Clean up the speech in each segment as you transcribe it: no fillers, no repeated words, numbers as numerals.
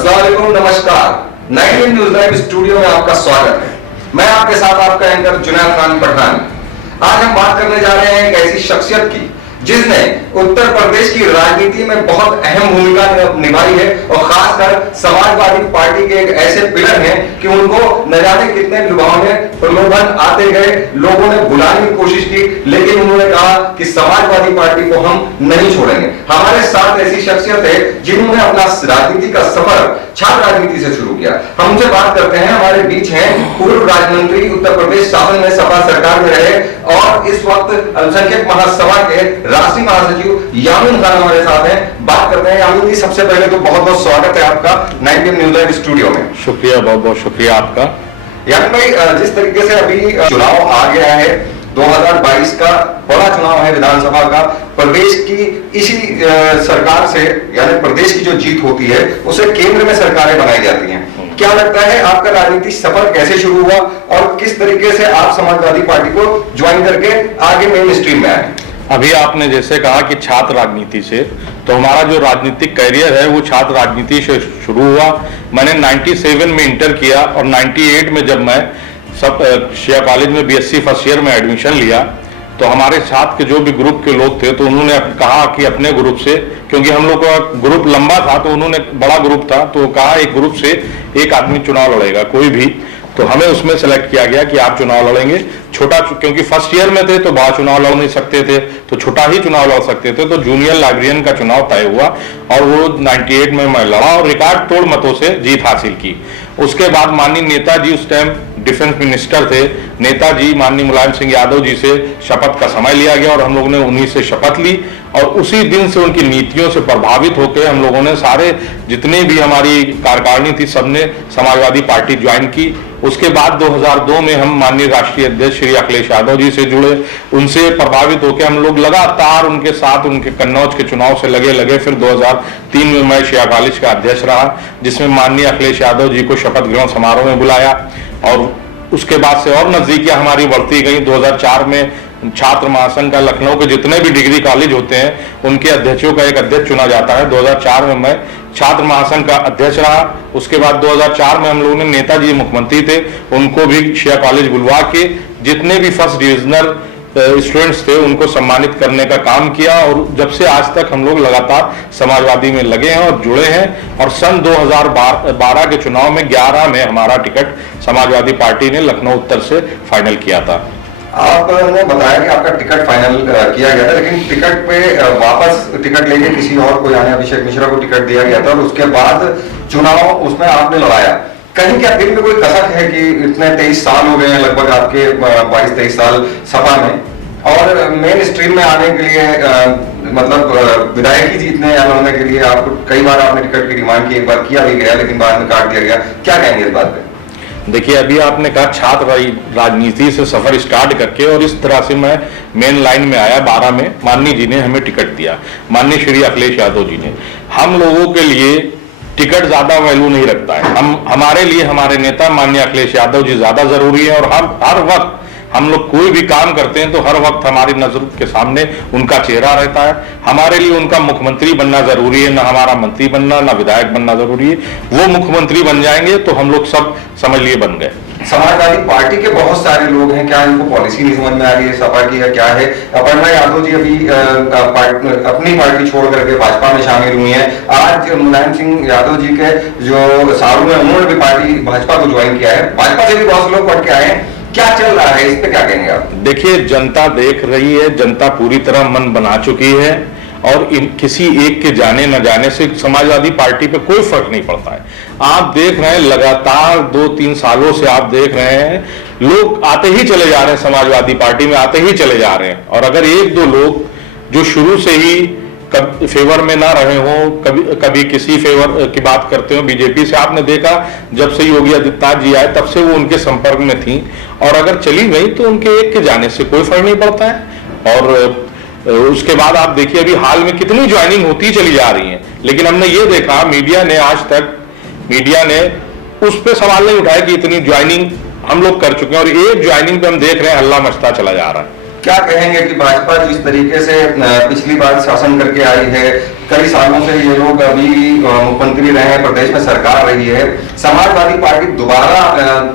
अस्सलाम वालेकुम, नमस्कार। 19 न्यूज लाइव स्टूडियो में आपका स्वागत है। मैं आपके साथ आपका एंकर जुनैद खान पठान। आज हम बात करने जा रहे हैं एक ऐसी शख्सियत की जिसने उत्तर प्रदेश की राजनीति में बहुत अहम भूमिका निभाई है और खासकर समाजवादी पार्टी के एक ऐसे पिलर हैं कि उनको न जाने कितने लुभावने प्रलोभन आते गए, लोगों ने बुलाने की कोशिश की, लेकिन उन्होंने कहा कि समाजवादी पार्टी को हम नहीं छोड़ेंगे। हमारे साथ ऐसी शख्सियत है जिन्होंने अपना राजनीति का सफर छात्र राजनीति से शुरू किया। हम उनसे बात करते हैं। हमारे बीच हैं पूर्व राज्य मंत्री, उत्तर प्रदेश शासन में सपा सरकार में रहे और इस वक्त अल्पसंख्यक महासभा के राष्ट्रीय महासचिव यामीन खान हमारे साथ हैं। बात करते हैं। यामीन जी, सबसे पहले तो बहुत बहुत स्वागत है आपका 19 न्यूज लाइव स्टूडियो में। शुक्रिया, बहुत बहुत शुक्रिया आपका। यामीन भाई, जिस तरीके से अभी चुनाव आ गया है, 2022 का बड़ा चुनाव है विधानसभा का, प्रदेश की इसी सरकार से, यानी प्रदेश की जो जीत होती है उसे केंद्र में सरकारें बनाई जाती हैं। क्या लगता है आपका राजनीतिक सफर कैसे शुरू हुआ और किस तरीके से आप समाजवादी पार्टी को ज्वाइन करके आगे मेन स्ट्रीम में आए? अभी आपने जैसे कहा कि छात्र राजनीति से, तो हमारा जो राजनीतिक करियर है वो छात्र राजनीति से शुरू हुआ। मैंने 97 में इंटर किया और 98 में जब मैं शिया कॉलेज में बीएससी फर्स्ट ईयर में एडमिशन लिया, तो हमारे साथ के जो भी ग्रुप के लोग थे तो उन्होंने कहा कि अपने ग्रुप से, क्योंकि हम लोग का ग्रुप लंबा था तो उन्होंने, बड़ा ग्रुप था तो कहा एक ग्रुप से एक आदमी चुनाव लड़ेगा कोई भी, तो हमें उसमें सेलेक्ट किया गया कि आप चुनाव लड़ेंगे। छोटा, क्योंकि फर्स्ट ईयर में थे तो बड़ा चुनाव लड़ नहीं सकते थे, तो छोटा ही चुनाव लड़ सकते थे, तो जूनियर लाइब्रेरियन का चुनाव तय हुआ और वो 98 में मैं लड़ा और रिकॉर्ड तोड़ मतों से जीत हासिल की। उसके बाद माननीय नेताजी, उस टाइम डिफेंस मिनिस्टर थे, नेताजी माननीय मुलायम सिंह यादव जी से शपथ का समय लिया गया और हम लोगों ने उन्हीं से शपथ ली और उसी दिन से उनकी नीतियों से प्रभावित होकर हम लोगों ने सारे जितने भी हमारी कार्यकारिणी थी सबने समाजवादी पार्टी ज्वाइन की। उसके बाद 2002 में हम माननीय राष्ट्रीय अध्यक्ष श्री अखिलेश यादव जी से जुड़े, उनसे प्रभावित होकर हम लोग लगातार उनके साथ उनके कन्नौज के चुनाव से लगे। फिर 2003 में मैं शिया कॉलेज का अध्यक्ष रहा, जिसमें माननीय अखिलेश यादव जी को शपथ ग्रहण समारोह में बुलाया और उसके बाद से और नजदीकियां हमारी बढ़ती गई। 2004 में छात्र महासंघ का लखनऊ के जितने भी डिग्री कॉलेज होते हैं उनके अध्यक्षों का एक अध्यक्ष चुना जाता है। 2004 में मैं छात्र महासंघ का अध्यक्ष रहा। उसके बाद 2004 में हम लोगों ने, नेताजी मुख्यमंत्री थे, उनको भी शिया कॉलेज बुलवा के जितने भी फर्स्ट डिविजनल स्टूडेंट्स थे उनको सम्मानित करने का काम किया और जब से आज तक हम लोग लगातार समाजवादी में लगे हैं और जुड़े हैं। और सन 2012 के चुनाव में 11 में हमारा टिकट समाजवादी पार्टी ने लखनऊ उत्तर से फाइनल किया था। आपने बताया कि आपका टिकट फाइनल किया गया था, लेकिन टिकट पे वापस टिकट लेके किसी और को, यानी अभिषेक मिश्रा को टिकट दिया गया था और उसके बाद चुनाव उसमें आपने लड़ाया। कहीं क्या दिल में कोई कसक है कि इतने 23 साल हो गए हैं लगभग आपके, 22-23 साल सपा में, और मेन स्ट्रीम में आने के लिए मतलब विधायकी जीतने या लड़ने के लिए आपको कई बार आपने टिकट की डिमांड की, एक बार किया भी गया लेकिन बाद में काट दिया गया। क्या कहेंगे इस बात पे? देखिए, अभी आपने कहा छात्र राजनीति से सफर स्टार्ट करके और इस तरह से मैं मेन लाइन में आया 12 में, माननीय जी ने हमें टिकट दिया, माननीय श्री अखिलेश यादव जी ने। हम लोगों के लिए टिकट ज्यादा वैल्यू नहीं रखता है, हमारे लिए हमारे नेता माननीय अखिलेश यादव जी ज्यादा जरूरी है और हम हर वक्त हम लोग कोई भी काम करते हैं तो हर वक्त हमारी नजर के सामने उनका चेहरा रहता है। हमारे लिए उनका मुख्यमंत्री बनना जरूरी है, ना हमारा मंत्री बनना, ना विधायक बनना जरूरी है। वो मुख्यमंत्री बन जाएंगे तो हम लोग सब समझ लिए बन गए। समाजवादी पार्टी के बहुत सारे लोग हैं, क्या इनको पॉलिसी नहीं समझ में आ रही है सपा की, या क्या है? अपर्णा यादव जी अभी अपनी पार्टी छोड़ करके भाजपा में शामिल हुई हैं। आज मुलायम सिंह यादव जी के जो सारू है उन्होंने भी पार्टी भाजपा को ज्वाइन किया है, भाजपा से भी बहुत लोग पढ़ के आए हैं। क्या चल रहा है, इस पे क्या कहेंगे आप? देखिए, जनता देख रही है, जनता पूरी तरह मन बना चुकी है और किसी एक के जाने न जाने से समाजवादी पार्टी पे कोई फर्क नहीं पड़ता है। आप देख रहे हैं लगातार 2-3 सालों से आप देख रहे हैं लोग आते ही चले जा रहे हैं, समाजवादी पार्टी में आते ही चले जा रहे हैं। और अगर 1-2 लोग जो शुरू से ही फेवर में ना रहे हो, कभी किसी फेवर की बात करते हो बीजेपी से, आपने देखा जब से योगी आदित्यनाथ जी आए तब से वो उनके संपर्क में थी और अगर चली गई तो उनके एक के जाने से कोई फर्क नहीं पड़ता है। और उसके बाद आप देखिए अभी हाल में कितनी ज्वाइनिंग होती चली जा रही है, लेकिन हमने ये देखा मीडिया ने आज तक उस पर सवाल नहीं उठाया कि इतनी ज्वाइनिंग हम लोग कर चुके हैं और एक ज्वाइनिंग पे हम देख रहे हैं हल्ला मचता चला जा रहा है। क्या कहेंगे कि भाजपा जिस तरीके से पिछली बार शासन करके आई है, कई सालों से ये लोग अभी मुख्यमंत्री रहे हैं, प्रदेश में सरकार रही है, समाजवादी पार्टी दोबारा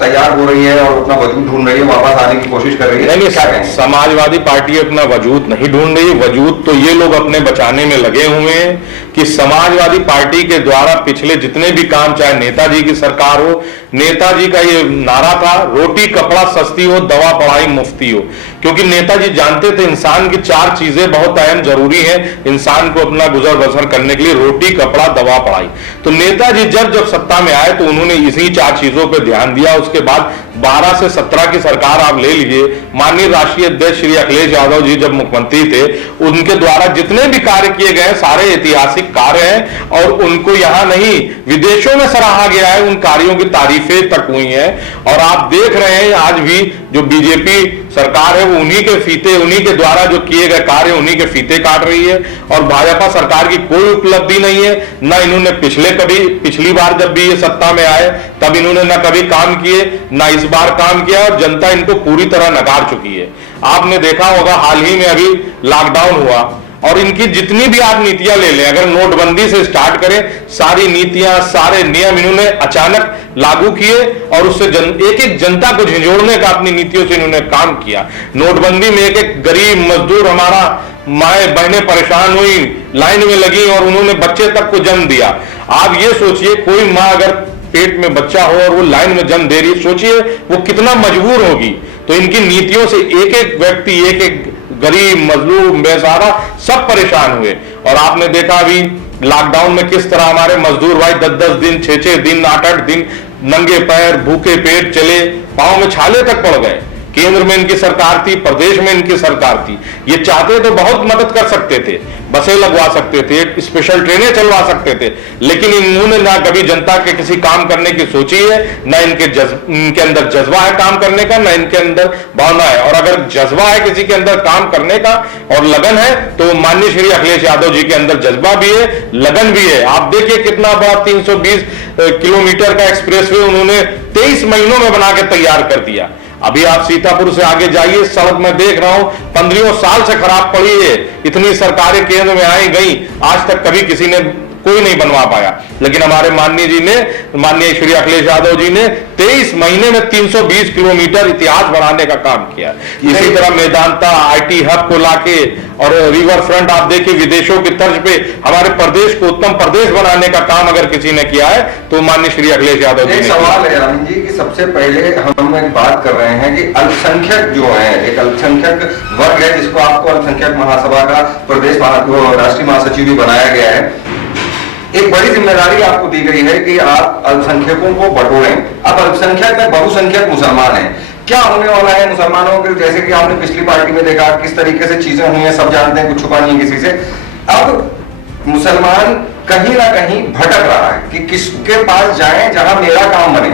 तैयार हो रही है और अपना वजूद ढूंढ रही है, वापस आने की कोशिश कर रही है। नहीं, क्या कहेंगे? समाजवादी पार्टी अपना वजूद नहीं ढूंढ रही, वजूद तो ये लोग अपने बचाने में लगे हुए हैं कि समाजवादी पार्टी के द्वारा पिछले जितने भी काम, चाहे नेताजी की सरकार हो, नेताजी का ये नारा था, रोटी कपड़ा सस्ती हो, दवा पढ़ाई मुफ्ती हो। क्योंकि नेताजी जानते थे इंसान की 4 चीजें बहुत अहम जरूरी हैं इंसान को अपना गुजर बसर करने के लिए, रोटी कपड़ा दवा पढ़ाई। तो नेताजी जब सत्ता में आए तो उन्होंने इसी 4 चीजों पर ध्यान दिया। उसके बाद 12 से 17 की सरकार आप ले लीजिए, माननीय राष्ट्रीय अध्यक्ष श्री अखिलेश यादव जी जब मुख्यमंत्री थे, उनके द्वारा जितने भी कार्य किए गए सारे ऐतिहासिक कार्य हैं और उनको यहां नहीं विदेशों में सराहा गया है, उन कार्यों की तारीफें तक हुई हैं। और आप देख रहे हैं आज भी जो बीजेपी सरकार है वो उन्हीं के फीते, उन्हीं के द्वारा जो किए गए कार्य उन्हीं के फीते काट रही है। और भाजपा सरकार की कोई उपलब्धि नहीं है, ना इन्होंने पिछली बार जब भी ये सत्ता में आए तब इन्होंने ना कभी काम किए, ना इस बार काम किया, और जनता इनको पूरी तरह नकार चुकी है। आपने देखा होगा हाल ही में अभी लॉकडाउन हुआ और इनकी जितनी भी आप नीतियां ले लें, अगर नोटबंदी से स्टार्ट करें, सारी नीतियां सारे नियम इन्होंने अचानक लागू किए और उससे एक एक जनता को झिझोड़ने का अपनी नीतियों से इन्होंने काम किया। नोटबंदी में एक एक गरीब मजदूर, हमारा माए बहनें परेशान हुई, लाइन में लगी और उन्होंने बच्चे तक को जन्म दिया। आप ये सोचिए, कोई माँ अगर पेट में बच्चा हो और वो लाइन में जन्म दे रही है, सोचिए वो कितना मजबूर होगी। तो इनकी नीतियों से एक एक व्यक्ति, एक एक गरीब मजलूम बेसहारा सब परेशान हुए। और आपने देखा अभी लॉकडाउन में किस तरह हमारे मजदूर भाई 10-10 दिन, 6-6 दिन, 8-8 दिन नंगे पैर भूखे पेट चले, पांव में छाले तक पड़ गए। केंद्र में इनकी सरकार थी, प्रदेश में इनकी सरकार थी, ये चाहते तो बहुत मदद कर सकते थे, बसें लगवा सकते थे, स्पेशल ट्रेनें चलवा सकते थे, लेकिन इन्होंने ना कभी जनता के किसी काम करने की सोची है, ना इनके अंदर जज्बा है काम करने का, ना इनके अंदर भावना है। और अगर जज्बा है किसी के अंदर काम करने का और लगन है तो माननीय श्री अखिलेश यादव जी के अंदर जज्बा भी है, लगन भी है। आप देखिए कितना बड़ा 320 किलोमीटर का एक्सप्रेसवे उन्होंने 23 महीनों में बना के तैयार कर दिया। अभी आप सीतापुर से आगे जाइए, सड़क में देख रहा हूं 15 साल से खराब पड़ी है। इतनी सरकारें केंद्र में आई गई, आज तक कभी किसी ने कोई नहीं बनवा पाया, लेकिन हमारे माननीय श्री अखिलेश यादव जी ने 23 महीने में 320 किलोमीटर इतिहास बढ़ाने का काम किया। इसी तरह मेदांता आईटी हब को लाके और रिवर फ्रंट आप देखिए विदेशों की तर्ज पे हमारे प्रदेश को उत्तम प्रदेश बनाने का काम अगर किसी ने किया है तो माननीय श्री अखिलेश यादव जी ने। सवाल है राम जी कि सबसे पहले हम एक बात कर रहे हैं कि अल्पसंख्यक जो है, एक अल्पसंख्यक वर्ग है जिसको आपको अल्पसंख्यक महासभा का प्रदेश राष्ट्रीय महासचिव भी बनाया गया है। एक बड़ी जिम्मेदारी आपको दी गई है कि आप अल्पसंख्यकों को बटोरें। अब अल्पसंख्यक में बहुसंख्यक मुसलमान हैं, क्या होने वाला है मुसलमानों के? जैसे कि आपने पिछली पार्टी में देखा किस तरीके से चीजें हुई हैं, सब जानते हैं, कुछ छुपा नहीं किसी से। अब मुसलमान कहीं ना कहीं भटक रहा है कि किसके पास जाएं जहां मेरा काम बने।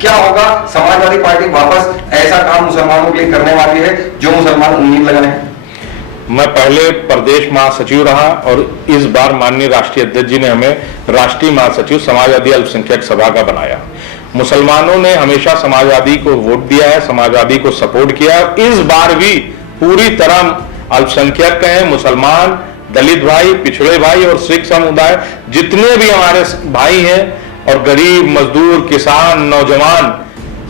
क्या होगा? समाजवादी पार्टी वापस ऐसा काम मुसलमानों के लिए करने वाली है जो मुसलमान उम्मीद लगाए हैं। मैं पहले प्रदेश महासचिव रहा और इस बार माननीय राष्ट्रीय अध्यक्ष जी ने हमें राष्ट्रीय महासचिव समाजवादी अल्पसंख्यक सभा का बनाया। मुसलमानों ने हमेशा समाजवादी को वोट दिया है, समाजवादी को सपोर्ट किया है। इस बार भी पूरी तरह अल्पसंख्यक हैं, मुसलमान, दलित भाई, पिछड़े भाई और सिख समुदाय जितने भी हमारे भाई हैं और गरीब मजदूर किसान नौजवान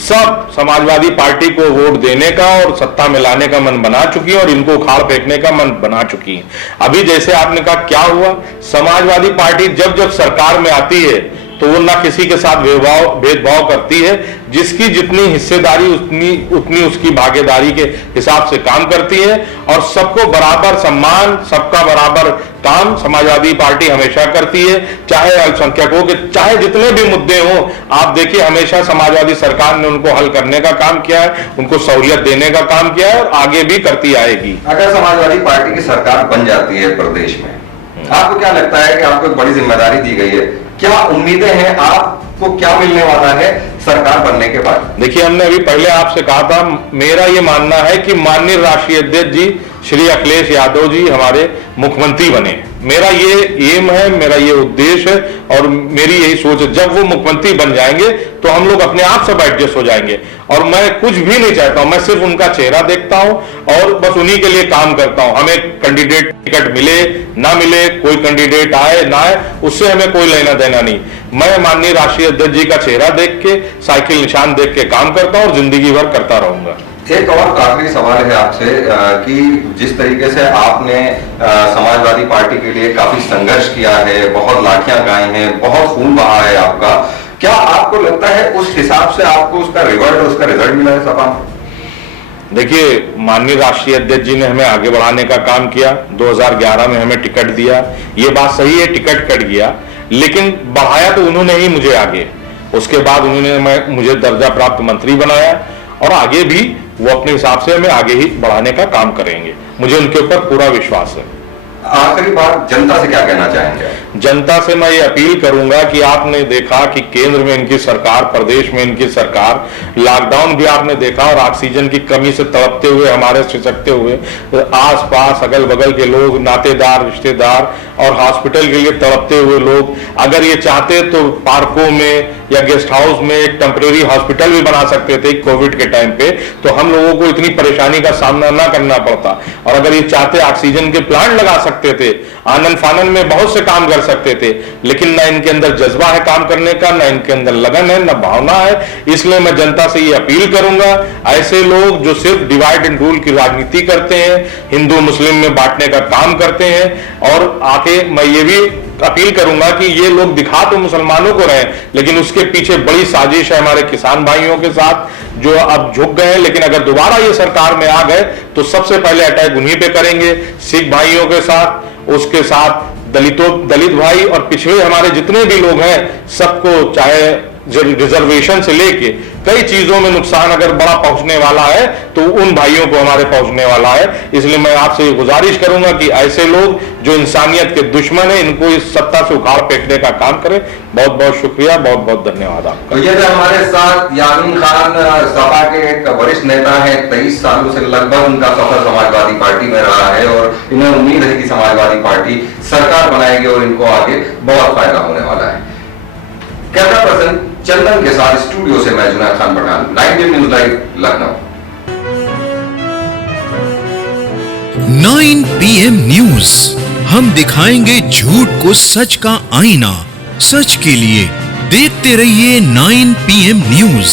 सब समाजवादी पार्टी को वोट देने का और सत्ता में लाने का मन बना चुकी है और इनको उखाड़ फेंकने का मन बना चुकी है। अभी जैसे आपने कहा क्या हुआ, समाजवादी पार्टी जब सरकार में आती है तो वो ना किसी के साथ भेदभाव करती है, जिसकी जितनी हिस्सेदारी उतनी उसकी भागीदारी के हिसाब से काम करती है और सबको बराबर सम्मान, सबका बराबर काम समाजवादी पार्टी हमेशा करती है। चाहे अल्पसंख्यकों के चाहे जितने भी मुद्दे हों, आप देखिए हमेशा समाजवादी सरकार ने उनको हल करने का काम किया है, उनको सहूलियत देने का काम किया है और आगे भी करती आएगी। अगर समाजवादी पार्टी की सरकार बन जाती है प्रदेश में, आपको क्या लगता है कि आपको एक बड़ी जिम्मेदारी दी गई है, क्या उम्मीदें हैं, आपको क्या मिलने वाला है सरकार बनने के बाद? देखिए, हमने अभी पहले आपसे कहा था, मेरा ये मानना है कि माननीय राष्ट्रीय अध्यक्ष जी श्री अखिलेश यादव जी हमारे मुख्यमंत्री बने। मेरा ये एम है, मेरा ये उद्देश्य है और मेरी यही सोच है, जब वो मुख्यमंत्री बन जाएंगे तो हम लोग अपने आप सब एडजस्ट हो जाएंगे। और मैं कुछ भी नहीं चाहता हूं, मैं सिर्फ उनका चेहरा देखता हूं और बस उन्हीं के लिए काम करता हूं। हमें कैंडिडेट टिकट मिले ना मिले, कोई कैंडिडेट आए ना आए, उससे हमें कोई लेना देना नहीं। मैं माननीय राष्ट्रीय अध्यक्ष जी का चेहरा देख के, साइकिल निशान देख के काम करता हूं और जिंदगी भर करता रहूंगा। एक और आखिरी सवाल है आपसे कि जिस तरीके से आपने समाजवादी पार्टी के लिए काफी संघर्ष किया है, बहुत लाठियां गाई हैं, बहुत खून बहा है आपका, क्या आपको लगता है उस हिसाब से आपको उसका रिजल्ट मिला है सपा में? देखिए, माननीय राष्ट्रीय अध्यक्ष जी ने हमें आगे बढ़ाने का काम किया। 2011 में हमें टिकट दिया, ये बात सही है, टिकट कट गया, लेकिन बढ़ाया तो उन्होंने ही मुझे आगे। उसके बाद उन्होंने मुझे दर्जा प्राप्त मंत्री बनाया और आगे भी वो अपने हिसाब से हमें आगे ही बढ़ाने का काम करेंगे। मुझे उनके ऊपर पूरा विश्वास है। आखिरी बात, जनता से क्या कहना चाहेंगे? जनता से मैं ये अपील करूंगा कि आपने देखा कि केंद्र में इनकी सरकार, प्रदेश में इनकी सरकार, लॉकडाउन भी आपने देखा और ऑक्सीजन की कमी से तड़पते हुए, हमारे सिसकते हुए आसपास अगल बगल के लोग, नातेदार, रिश्तेदार और हॉस्पिटल के लिए तड़पते हुए लोग, अगर ये चाहते तो पार्कों में या गेस्ट हाउस में एक टेम्परेरी हॉस्पिटल भी बना सकते थे कोविड के टाइम पे, तो हम लोगों को इतनी परेशानी का सामना ना करना पड़ता। और अगर ये चाहते ऑक्सीजन के प्लांट लगा सकते थे, आनन फानन में बहुत से काम कर सकते थे, लेकिन ना इनके अंदर जज्बा है काम करने का, ना इनके अंदर लगन है, ना भावना है। इसलिए मैं जनता से ये अपील करूंगा, ऐसे लोग जो सिर्फ डिवाइड एंड रूल की राजनीति करते हैं, हिंदू मुस्लिम में बांटने का काम करते हैं, और आके मैं ये भी अपील करूंगा कि ये लोग दिखा तो मुसलमानों को रहे, लेकिन उसके पीछे बड़ी साजिश है हमारे किसान भाइयों के साथ, जो अब झुक गए हैं। लेकिन अगर दोबारा ये सरकार में आ गए तो सबसे पहले अटैक उन्हीं पे करेंगे, सिख भाइयों के साथ, उसके साथ दलित भाई और पिछड़े हमारे जितने भी लोग हैं, सबको, चाहे रिजर्वेशन से लेके कई चीजों में नुकसान अगर बड़ा पहुंचने वाला है तो उन भाइयों को हमारे पहुंचने वाला है। इसलिए मैं आपसे ये गुजारिश करूंगा कि ऐसे लोग जो इंसानियत के दुश्मन है, इनको इस सत्ता से उखाड़ फेंकने का काम करें। बहुत बहुत शुक्रिया, बहुत बहुत धन्यवाद आपका। तो ये जो हमारे साथ यामीन खान, सपा के एक वरिष्ठ नेता है, 23 सालों से लगभग उनका सफर समाजवादी पार्टी में रहा है और इन्हें उम्मीद है कि समाजवादी पार्टी सरकार बनाएगी और इनको आगे बहुत फायदा होने वाला है। कैमरा पर्सन चंदन के साथ स्टूडियो से मैं Junaid Khan Pathan, 19 news live, Lucknow. 9 PM news, हम दिखाएंगे झूठ को सच का आईना। सच के लिए देखते रहिए 9 PM न्यूज।